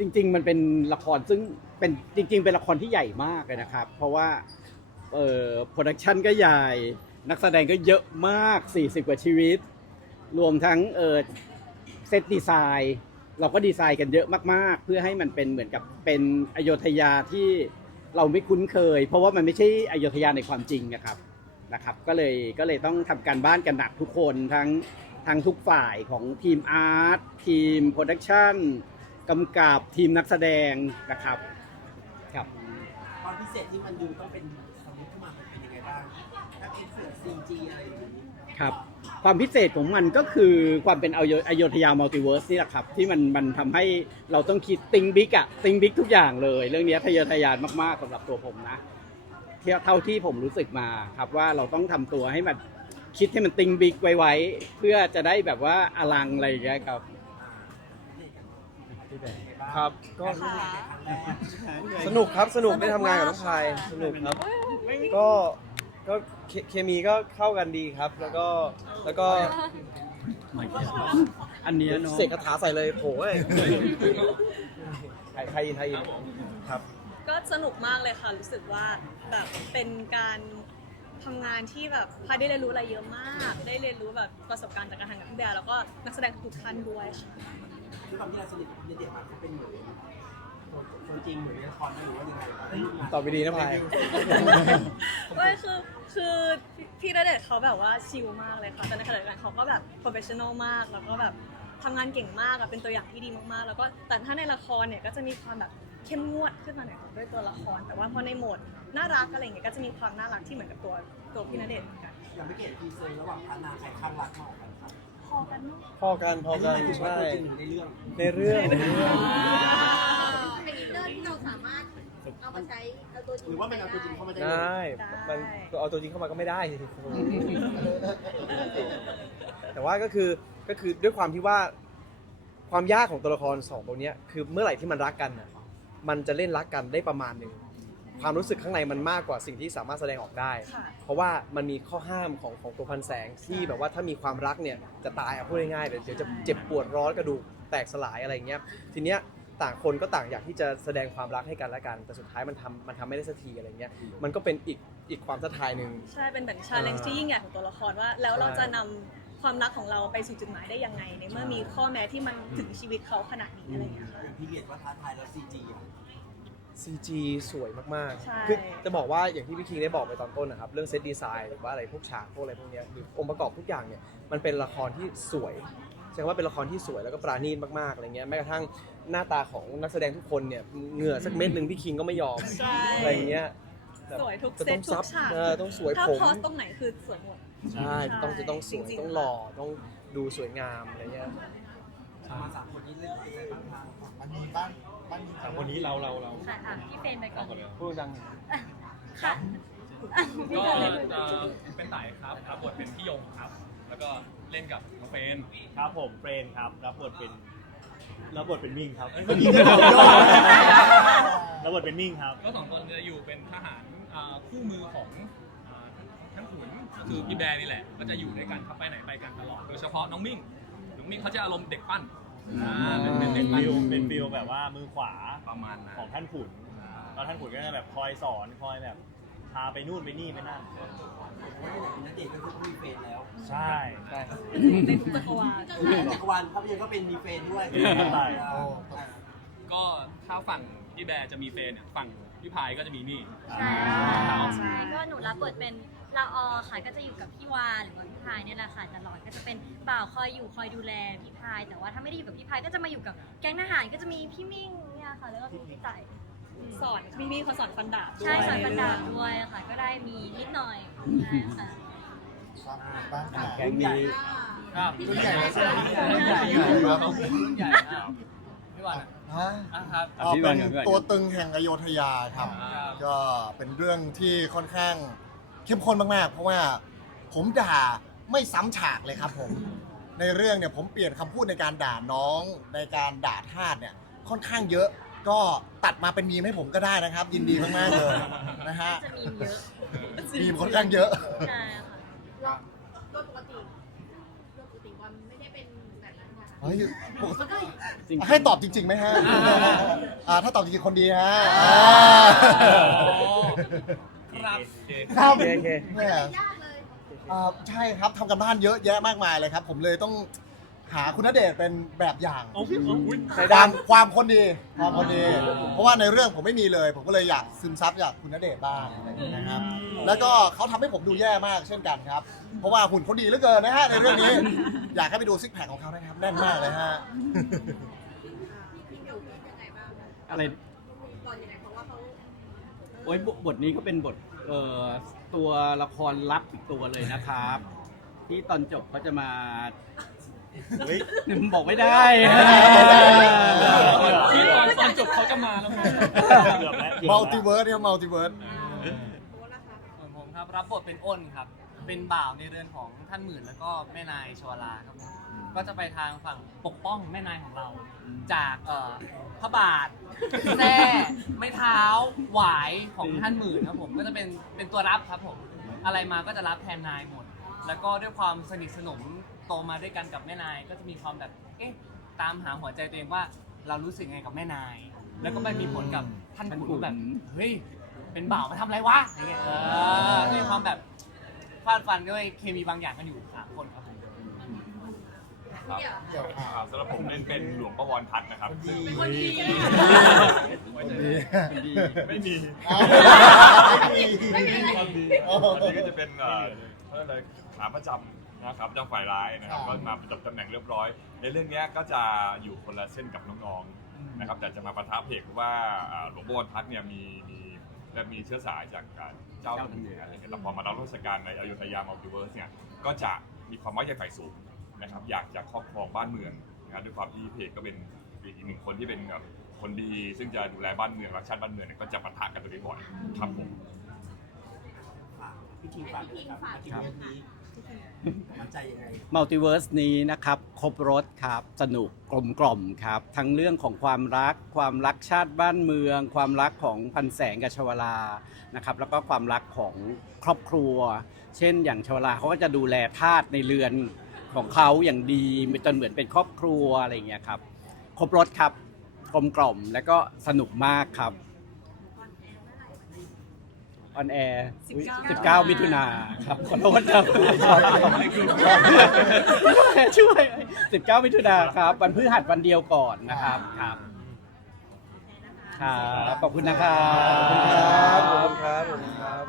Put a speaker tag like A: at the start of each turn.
A: จริง ๆ มันเป็นละครซึ่งเป็นจริง ๆ เป็นละครที่ใหญ่มากเลยนะครับ เพราะว่าเอ่อโปรดักชันก็ใหญ่ นักแสดงก็เยอะมาก 40 กว่าชีวิต รวมทั้งเออเซตดีไซน์เราก็ดีไซน์กันเยอะมากๆ เพื่อให้มันเป็นเหมือนกับเป็นอโยธยาที่เราไม่คุ้นเคย เพราะว่ามันไม่ใช่อโยธยาในความจริงนะครับนะครับ ก็เลยก็เลยต้องทำการบ้านกันหนักทุกคนทั้งทั้งทุกฝ่ายของทีมอาร์ตทีมโปรดักชัน กำกับทีมนักแสดงนะครับครับ
B: ความพิเศษที่มันดูต้องเป็นสมมติขึ้นมามันเป็นยังไงบ้างถ้าเอ็กเซอร์ซีจีอะไรอย่างนี้
A: ครับความพิเศษของมันก็คือความเป็นอโยอโยธยามัลติเวิร์สนี่แหละครับ ที่มันมันทำให้เราต้องคิดติงบิ๊กอะติงบิ๊กทุกอย่างเลย เรื่องนี้ทะเยอทะยานมากๆสำหรับตัวผมนะเท่าเท่าที่ผมรู้สึกมาครับว่าเราต้องทำตัวให้มันคิดให้มันติงบิ๊กไว้ๆเพื่อจะได้แบบว่าอลังอะไรอย่างเงี้ยครับ
C: ครับ ก็
B: ครั้งแรก
C: สนุกครับสนุกได้ทำงานกับน้องพายสนุกครับ ก็ก็เคเคมีก็เข้ากันดีครับ แล้วก็แล้วก็
A: อันเนี้ยเนาะ
C: เสกคาถาใส่เลยโผล่เอ้ยไทยไทยอินไทยอินครับ
D: ก็สนุกมากเลยค่ะ รู้สึกว่าแบบเป็นการทำงานที่แบบพายได้เรียนรู้อะไรเยอะมาก ได้เรียนรู้แบบประสบการณ์จากการทำงานกับพี่แบร์แล้วก็นักแสดงทุกท่านด้วยค่ะ
B: ด้วยความที่เราสนิทกับพี่ณเดชน์มากเขาเป็นเหมือนตัวจริงเหมือนในละครไหมหรือว่ายังไงได้ร่วมงาน
C: ตอบไปดีนะพาย
D: ไม่คือคือพี่ณเดชน์เขาแบบว่าชิลมากเลยค่ะแต่ในขณะเดียวกันเขาก็แบบโปรเฟชชั่นอลมากแล้วก็แบบทำงานเก่งมากอะเป็นตัวอย่างที่ดีมากๆ แล้วก็แต่ถ้าในละครเนี่ยก็จะมีความแบบเข้มงวดขึ้นมาหน่อยค่ะด้วยตัวละคร แต่ว่าพอในโหมดน่ารักอะไรอย่างเงี้ยก็จะมีความน่ารักที่เหมือนกับตัวตัวพี่ณเดชน์เหมือนกัน
B: ยังไม่เห็นทีเซอร์ระหว่างพระนางใครข้างรักมากกว่ากันครับ
D: พอกันมั้ง
C: พอกันพอ
B: อันนี้
C: กัน
B: หมายถึงว่า
C: ใช่
B: ตัวจริงหรือในเรื่อง
C: ในเรื่องในเรื่อง
E: เป็นอินเนอร์ที่เราสามารถเอามาใช้เอาตัวจริง
B: หรือว่ามันเอาตัวจริงเข้ามาได้
C: ได้มันเอาตัวจริงเข้ามาก็ไม่ได้สิแต่ว่าก็คือก็คือด้วยความที่ว่าความยากของตัวละครสองตัวเนี้ยคือเมื่อไหร่ที่มันรักกันน่ะมันจะเล่นรักกันได้ประมาณหนึ่ง ความรู้สึกข้างในมันมากกว่าสิ่งที่สามารถแสดงออกได้
D: ค่ะ
C: เพราะว่ามันมีข้อห้ามของของตัวพันแสงที่แบบว่าถ้ามีความรักเนี่ยจะตายอะพูดง่ายๆเดี๋ยวเดี๋ยวจะเจ็บปวดร้อนกระดูกแตกสลายอะไรอย่างเงี้ยทีเนี้ยต่างคนก็ต่างอยากที่จะแสดงความรักให้กันและกัน แต่สุดท้ายมันทำมันทำไม่ได้สักทีอะไรเงี้ยมันก็เป็นอีกอีกความท้าทายหนึ่ง
D: ใช่เป็นเหมือนชาเลนจ์ที่ยิ่งใหญ่ของตัวละครว่า แล้วเราจะนำความรักของเราไปสู่จุดหมายได้ยังไง ในเมื่อมีข้อแม้ที่มันถึงชีวิตเขาขนาดนี้อะไรอย่างเงี้ยค่ะ
B: อย่างพี่เรียนว่าท้าทายแล้วซีจีอะ
C: CG สวยมาก
D: ใช่
C: ๆ คือจะบอกว่าอย่างที่พี่คิงได้บอกไปตอนต้นนะครับ เรื่องเซตดีไซน์หรือว่าอะไรพวกฉากพวกอะไรพวกเนี้ยหรือองค์ประกอบทุกอย่างเนี่ยมันเป็นละครที่สวยแสดงว่าเป็นละครที่สวยแล้วก็ปราณีตมากๆอะไรเงี้ยแม้กระทั่งหน้าตาของนักแสดงทุกคนเนี่ยเหงื่อสักเม็ดหนึ่งพี่คิงก็ไม่ยอม
D: ใช่
C: อะไรเงี้ยแบบ
D: สวยทุก
C: จะ
D: เซ
C: ต้
D: ต
C: อง
D: ทุ
C: ซั
D: กฉาก
C: เออต้องสวย
D: ถ้า
C: ผม
D: พอสตรงไหนคือสวยหมด
C: ใช่ต้องจะต้องสวย
D: จริงๆ
C: ต้องหล่อต้องดูสวยงามอะไรเงี้ย
B: มาสามคนนี้เล่นเป็นไงบ้างคะ
F: มันมีบ้านบ้านมี
G: สามคนนี้เราเราเรา
E: ค่ะอะพี่เฟรนไปก่อน
G: ก่อนเลย
C: พูดดัง
E: ค่ะ
G: ก็เอ่อเป็นไต่ครับรับบทเป็นพี่ยงครับ แล้วก็เล่นกับน้องเฟรน
H: ครับผมเฟรนครับรับบทเป็นรับบทเป็นมิ่งครับ
G: เอ้ย
H: รับบทเป็นมิ่งครับ
G: ก็สองคนจะอยู่เป็นทหารอ่าคู่มือของอ่าท่านขุนก็คือพี่แบร์นี่แหละ ก็จะอยู่ด้วยกันครับไปไหนไปกันตลอด โดยเฉพาะน้องมิ่งน้องมิ่งเขาจะอารมณ์เด็กปั้น อ่าเป็นเป็นเด็กปั้น
H: ฟิลเป็นฟิลแบบว่ามือขวา
G: ประมาณนั้น
H: ของท่านขุนแล้วท่านขุนก็จะแบบคอยสอนคอยแบบพาไปนู่นไปนี่ไปนั่น
B: ว่าในนักเดทก็คือมีเฟนแล้ว
H: ใช่
C: ใช่
D: เป็นจักรวาล
B: จักรวาลภาพยนตร์ก็เป็นมีเฟนด้วย
H: ใช่
G: ก็ถ้าฝั่งพี่แบร์จะมีเฟรนเนี่ยฝั่ง พี่พายก็จะมีนี่
E: ใช่ใช่ก็หนูรับบทเป็นละออค่ะก็จะอยู่กับพี่วาหรือว่าพี่พายเนี่ยแหละค่ะตลอดก็จะเป็นบ่าวคอยอยู่คอยดูแลพี่พาย แต่ว่าถ้าไม่ได้อยู่กับพี่พายก็จะมาอยู่กับแก๊งทหารก็จะมีพี่มิ่งเนี่ยค่ะ แล้วก็พี่พี่ไต่
D: สอนพี่มี่เขาสอนฟันดาบด้วย
E: ใช่สอนบันดาลด้วยค่ะ ก็ได้มีนิดหน่อยใช่ค่ะ
F: บ้าน
A: แก๊งนี้
G: ครับ
F: รุ่นใหญ่เลยสิ
G: รุ่นใหญ่ครับรุ่นใหญ่ครับ พี่วัน
F: ฮะ
G: อะครับ
F: เอาเป็นตัวตึงแห่งอโยธยาครับ
G: ครับ
F: ก็เป็นเรื่องที่ค่อนข้างเข้มข้นมากๆ เพราะว่าผมด่าไม่ซ้ำฉากเลยครับผม ในเรื่องเนี่ยผมเปลี่ยนคำพูดในการด่าน้องในการด่าทาสเนี่ยค่อนข้างเยอะ ก็ตัดมาเป็นมีมให้ผมก็ได้นะครับ ยินดีมากๆเลยนะฮะ
E: จะมีเยอะ
F: มีมค่อนข้างเยอะ
E: ใช่ค่ะ
I: โดยปกติโดยปกติวันไม่ได้ เป็นแบบนั้นค่ะ
F: เฮ้ยปกติ
A: จริงๆ
F: ให้ตอบจริงๆไหมฮะอ่าถ้าตอบจริงๆคนดีฮะอ่า
G: ครับ
F: ครับ
C: โอเคโอเค
F: แม่อ่าใช่ครับทำกันบ้านเยอะแยะมากมายเลยครับ ผมเลยต้อง หาคุณณเดชน์เป็นแบบอย่าง
G: โอ้โหอุ๊ย
F: ความความคนดีความคนดีเพราะว่าในเรื่องผมไม่มีเลย ผมก็เลยอยากซึมซับจากคุณณเดชน์บ้างอะไรอย่างเงี้ยนะครับ แล้วก็เขาทำให้ผมดูแย่มากเช่นกันครับ เพราะว่าหุ่นเขาดีเหลือเกินนะฮะในเรื่องนี้ อยากให้ไปดูซิกแพคของเขานะครับแน่นมากเลยฮะ
A: อะไร โอ้ยบทนี้ก็เป็นบทเอ่อตัวละครลับอีกตัวเลยนะครับ ที่ตอนจบเขาจะมา
F: เฮ้ย
A: บอกไม่ได้
G: ที่ตอนตอนจบเขาจะมาแล้วไง
H: เกือบแล้ว
F: มัลติเวิร์สเนี่ยมัลติเวิร์ส
I: ส่วนผมครับรับบทเป็นอ้นครับ เป็นบ่าวในเรือนของท่านหมื่นแล้วก็แม่นายชวลาครับผมก็จะไปทางฝั่งปกป้องแม่นายของเรา จากเอ่อพระบาทแท้ไม้เท้าหวายของท่านหมื่นครับผมก็จะเป็นเป็นตัวรับครับผมอะไรมาก็จะรับแทนนายหมด แล้วก็ด้วยความสนิทสนม โตมาด้วยกันกับแม่นายก็จะมีความแบบเอ๊ะตามหาหัวใจตัวเองว่าเรารู้สึกไงกับแม่นาย แล้วก็ไปมีผลกับท่านขุนว่าแบบเฮ้ยเป็นบ่าวมาทำอะไรวะอย่างเงี้ยเออมีความแบบฟาดฟันด้วยเคมีบางอย่างกันอยู่สามคนครับผม
G: อ่าสำหรับผมเล่นเป็นหลวงประวรพัฒน์นะครับซึ่ง
D: คนดี
A: ดี
G: ไม่มี
D: ไม่มีอะไร
G: อันนี้ก็จะเป็นเอ่อเขาเรียกอะไรขาประจำ นะครับเจ้าฝ่ายร้ายนะครับก็มาประจำตำแหน่งเรียบร้อย ในเรื่องเนี้ยก็จะอยู่คนละเส้นกับน้องๆนะครับ แต่จะมาประทับเพกว่าอ่าหลวงพ่อพัฒน์เนี่ยมีมีและมีเชื้อสายจากการเจ้าทางเหนืออะไรเงี้ยแต่พอมารับราชการในอยุธยามัลติเวิร์สเนี่ยก็จะมีความมั่นใจใฝ่สูงนะครับ อยากจะครอบครองบ้านเมืองนะครับด้วยความที่เพกก็เป็นอีกหนึ่งคนที่เป็นแบบคนดี ซึ่งจะดูแลบ้านเมืองรักชาติบ้านเมืองเนี่ยก็จะปะทะกันตรงนี้บ่อยครับผม
B: พี่คิงฝากเลยครับมาถึงเรื่องนี้ มั่นใจยังไง
A: มัลติเวิร์สนี้นะครับ ครบรถครับ สนุกกลมกล่อมครับ ทั้งเรื่องของความรัก ความรักชาติบ้านเมือง ความรักของพันแสงกับชวลานะครับ แล้วก็ความรักของครอบครัว เช่น อย่างชวลาเขาก็จะดูแลทาสในเรือนของเขาอย่างดีจนเหมือนเป็นครอบครัวอะไรอย่างเงี้ยครับ ครบรถครับกลมกล่อมและก็สนุกมากครับ ออนแอร์19 มิถุนาครับขอโทษครับช่วย 19 มิถุนาครับวันพฤหัสวันเดียวก่อนนะครับครับครับขอบคุณนะครับ
C: ขอบคุณครับขอบคุณครับ